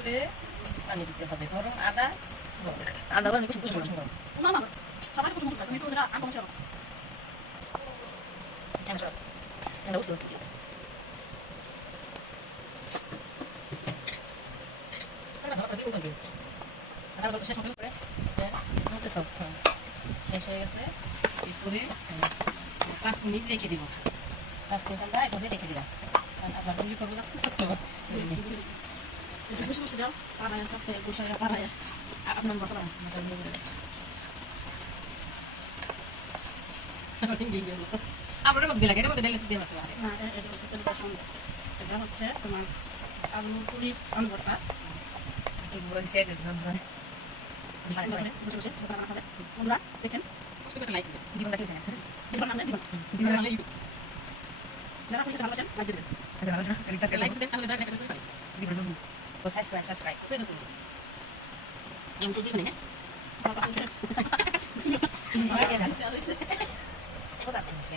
করে পানি দিতে হবে গরম আদা আদা বাটা কিছু কিছু না না সবাই কিছু মশলা তুমি তো যেটা আগে মশলা কেন সব এটা উঠছে শেষ হয়ে গেছে এরপরে 5 মিনিট রেখে দিব 5 মিনিট আমরা এভাবে রেখে দিলাম আবার গুলি করবো বসে বসে দাও পাড়ায় চাপে বসে পাড়ায় আপনার বাবা আবার মধ্যে লাগে এর মধ্যে ঢেলে দিতে পারতে পারে না এটা হচ্ছে তোমার আলু পুরি আলু ভর্তা ঠিক বলছে একজন বসে বসে রান্না খাবে বন্ধুরা দেখছেন লাইক জীবনটা কি জানেন জীবন নামে জীবন দিবেন নালে যারা আপনি ভালোবাসেন লাইক দিয়ে দেবেন আচ্ছা ভালো না লাইক দেন তাহলে দাঁড়া করে পারি দিবেন তো সাবস্ক্রাইব কই তো আমি তো দিবেন না আমার কাছে আছে কথা বলতে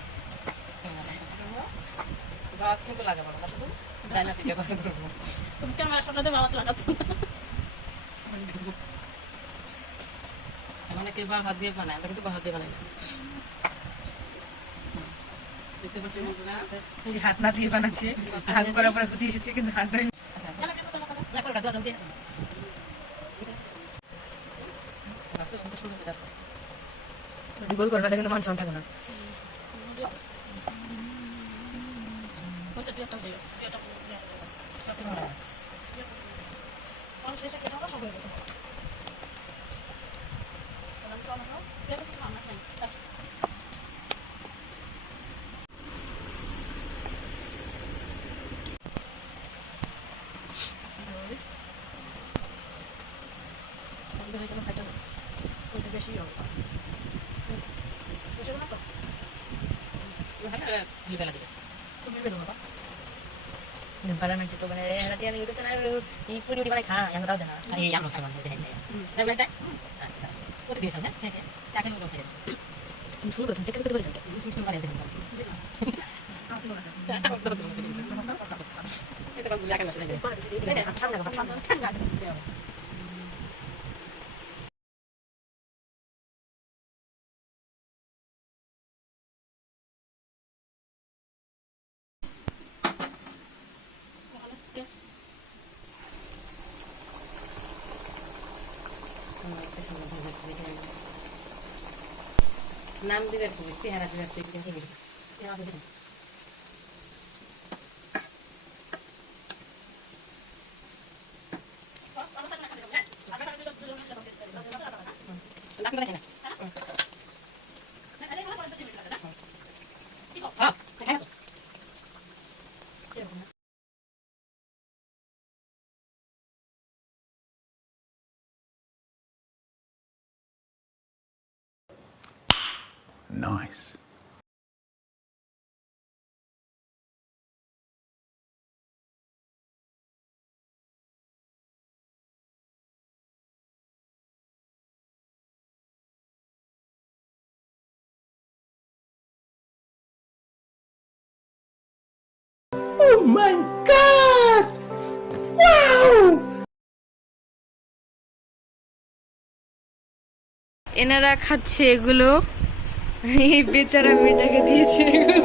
ভাত কিন্তু লাগাবো না শুধু ডাইনা দিতে পারবো তুমি ক্যামেরার সামনে দিয়ে বাবা লাগাচ্ছ অনেকে ভাত দিয়ে বানায় আমরা কিন্তু ভাত দিয়ে বানাই না দেখতে পাচ্ছি বন্ধুরা সে হাত না দিয়ে বানাচ্ছে হাত করার পরে বুঝে এসেছে কিন্তু হাত ধরে আচ্ছা না করে দাও জলদি রাস্তা কিন্তু শুরু হয়ে যাচ্ছে গোল করবে না কিন্তু মান সম্মান থাকবে না বসে তুই একটা দিয়ে এটা সব মানুষ এসে কেন সব হয়ে গেছে বেশি হবে বেশি না তো হ্যাঁ বেলা দিবে তুমি বেরো বাবা বাড়া না চিতো মানে রাতে আমি উঠতে না এই পুরি উড়ি মানে খা আমি দাও দেনা আরে আমরা সামান দিয়ে দেন দেন এটা আচ্ছা কত দিয়েছ না হ্যাঁ হ্যাঁ চাকে বসে দেন আমি শুরু করছি টেকে টেকে বলেছি সুস্থ করে দেখুন এটা কোন লাগে বসে দেন নাম দিলে তুমি চেহারা দিলে তুই দেখে নিবি চেহারা দিলে লাখ দেখে না হ্যাঁ হ্যাঁ Nice. Oh my God! Wow! এনারা খাচ্ছে এগুলো এই বেচারা মেয়েটাকে দিয়েছে এগুলো